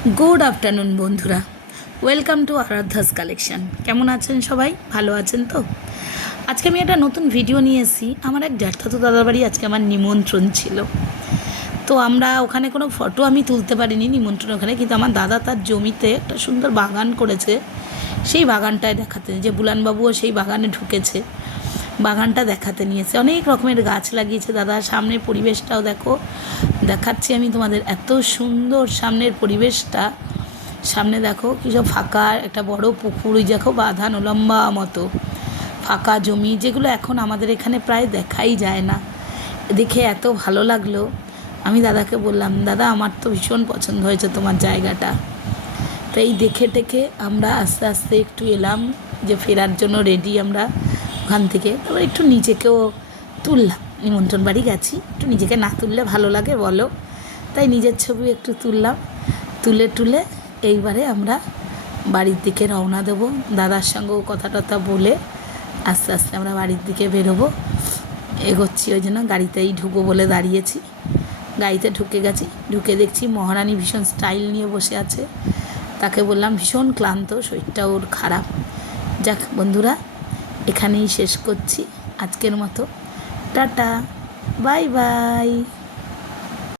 Good afternoon बंधुरा welcome to आराध्यास collection. केमन आছেন सबाई? भालो आছেন तो? आज के आमी एक नतून भिडियो निये एसेছি। आमार एक জ্যাঠাতো दादार बाड़ी आज के आमार निमंत्रण छिलो। तो आमरा ओखाने कोनो फटो आमी तुलते पारिनी निमंत्रण ओखाने, किन्तु आमार दादा तार जमिते एकटा सुंदर बागान करेছে। সেই বাগানটায় দেখাতে যে বুলানবাবুও সেই বাগানে ঢুকেছে, বাগানটা দেখাতে নিয়েছে। অনেক রকমের গাছ লাগিয়েছে দাদা। সামনের পরিবেশটাও দেখো, দেখাচ্ছি আমি তোমাদের। এত সুন্দর সামনের পরিবেশটা। সামনে দেখো কী সব ফাঁকা একটা বড় পুকুর, ওই দেখো বাঁধানো লম্বা মতো ফাঁকা জমি, যেগুলো এখন আমাদের এখানে প্রায় দেখাই যায় না। দেখে এত ভালো লাগলো। আমি দাদাকে বললাম, দাদা আমার তো ভীষণ পছন্দ হয়েছে তোমার জায়গাটা। তো এই দেখে টেকে আমরা আস্তে আস্তে একটু এলাম যে ফেরার জন্য রেডি আমরা ওখান থেকে। তারপর একটু নিজেকেও তুললাম, নিমন্ত্রণ বাড়ি গেছি, একটু নিজেকে না তুললে ভালো লাগে বলো? তাই নিজের ছবি একটু তুললাম। তুলে এইবারে আমরা বাড়ির দিকে রওনা দেবো। দাদার সঙ্গেও কথা টথা বলে আস্তে আস্তে আমরা বাড়ির দিকে বেরোবো, এগোচ্ছি। ওই জন্য গাড়িতেই ঢুকবো বলে দাঁড়িয়েছি। গাড়িতে ঢুকে গেছি, ঢুকে দেখছি মহারানী ভীষণ স্টাইল নিয়ে বসে আছে। তাকে বললাম ভীষণ ক্লান্ত, শরীরটা ওর খারাপ। যাক বন্ধুরা, এখানেই শেষ করছি আজকের মতো। Tata, bye bye.